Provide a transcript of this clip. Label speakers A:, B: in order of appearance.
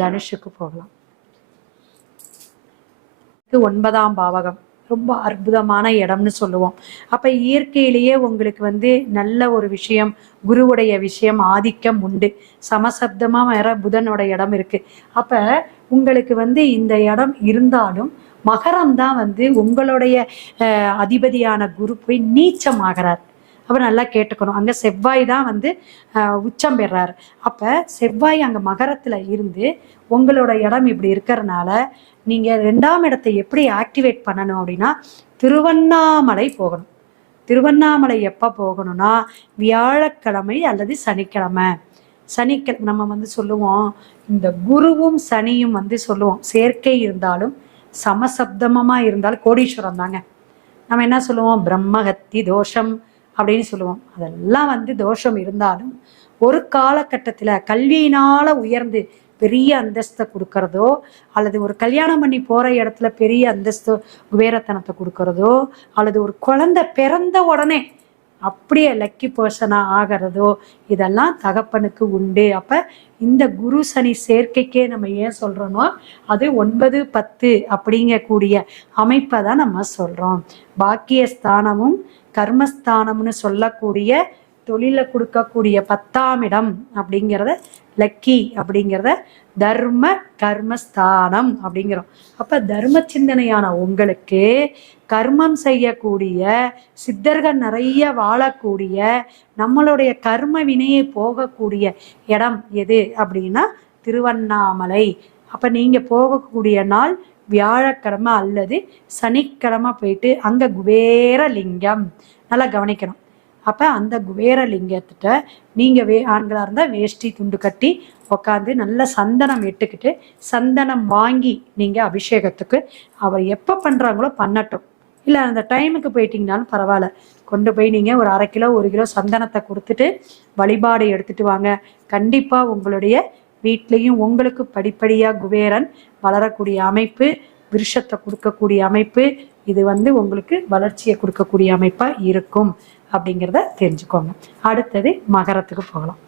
A: தனுஷுக்கு போகலாம். ஒன்பதாம் பாவகம். ரொம்ப அற்புதமான இடம்னு சொல்லுவோம். அப்ப இயற்கையிலேயே உங்களுக்கு வந்து நல்ல ஒரு விஷயம் குருவுடைய விஷயம் ஆதிக்கம் உண்டு. சமசப்தமா வேற புதனோட இடம் இருக்கு. அப்ப உங்களுக்கு வந்து இந்த இடம் இருந்தாலும் மகரம் தான் வந்து உங்களுடைய அதிபதியான குரு போய் நீச்சமாகிறார். அப்ப நல்லா கேட்டுக்கணும். அங்கே செவ்வாய் தான் வந்து உச்சம் பெறாரு. அப்போ செவ்வாய் அங்கே மகரத்தில் இருந்து உங்களோட இடம் இப்படி இருக்கிறனால நீங்கள் ரெண்டாம் இடத்தை எப்படி ஆக்டிவேட் பண்ணணும் அப்படின்னா திருவண்ணாமலை போகணும். திருவண்ணாமலை எப்போ போகணும்னா வியாழக்கிழமை அல்லது சனிக்கிழமை. சனிக்கிழமை நம்ம வந்து சொல்லுவோம் இந்த குருவும் சனியும் வந்து சொல்லுவோம் சேர்க்கை இருந்தாலும் சமசப்தமமாக இருந்தாலும் கோடீஸ்வரம் தாங்க. நம்ம என்ன சொல்லுவோம்? பிரம்மஹத்தி தோஷம். அப்படின்னு சொல்லுவோம். அதெல்லாம் வந்து தோஷம் இருந்தாலும் ஒரு காலகட்டத்தில் கல்வியினால் உயர்ந்து பெரிய அந்தஸ்தை கொடுக்கறதோ அல்லது ஒரு கல்யாணம் பண்ணி போகிற இடத்துல பெரிய அந்தஸ்து உயரத்தனத்தை கொடுக்கறதோ அல்லது ஒரு குழந்தை பிறந்த உடனே அப்படியே லக்கி பர்சனாக ஆகிறதோ இதெல்லாம் தகப்பனுக்கு உண்டு. அப்போ இந்த குரு சனி சேர்க்கைக்கே நம்ம ஏன் சொல்கிறோமோ அது ஒன்பது பத்து அப்படிங்கக்கூடிய அமைப்பை தான் நம்ம சொல்கிறோம் பாக்கியஸ்தானமும் கர்மஸ்தானம்னு சொல்லக்கூடிய தொழிலை கொடுக்கக்கூடிய பத்தாம் இடம் அப்படிங்கிறத லக்கி அப்படிங்கிறத தர்ம கர்மஸ்தானம் அப்படிங்கிறோம். அப்ப தர்ம சிந்தனையான உங்களுக்கு கர்மம் செய்யக்கூடிய சித்தர்கள் நிறைய வாழக்கூடிய நம்மளுடைய கர்ம வினையை போகக்கூடிய இடம் எது அப்படின்னா திருவண்ணாமலை. அப்ப நீங்க போகக்கூடிய நாள் வியாழக்கிழமை அல்லது சனிக்கிழமை போயிட்டு அங்க குபேர லிங்கம் நல்லா கவனிக்கணும். அப்ப அந்த குபேர லிங்கத்திட்ட நீங்க வே ஆண்களா இருந்தா வேஷ்டி துண்டு கட்டி உட்காந்து நல்ல சந்தனம் இட்டுக்கிட்டு சந்தனம் வாங்கி நீங்க அபிஷேகத்துக்கு அவர் எப்ப பண்றாங்களோ பண்ணட்டும். இல்ல அந்த டைமுக்கு போயிட்டீங்கனாலும் பரவாயில்ல. கொண்டு போய் நீங்க ஒரு அரை கிலோ ஒரு கிலோ சந்தனத்தை கொடுத்துட்டு வழிபாடு எடுத்துட்டு வாங்க. கண்டிப்பா உங்களுடைய வீட்லேயும் உங்களுக்கு படிப்படியா குபேரன் வளரக்கூடிய அமைப்பு விருஷத்தை கொடுக்கக்கூடிய அமைப்பு இது வந்து உங்களுக்கு வளர்ச்சியை கொடுக்கக்கூடிய அமைப்பா இருக்கும். அப்படிங்கிறத தெரிஞ்சுக்கோங்க. அடுத்தது மகரத்துக்கு போகலாம்.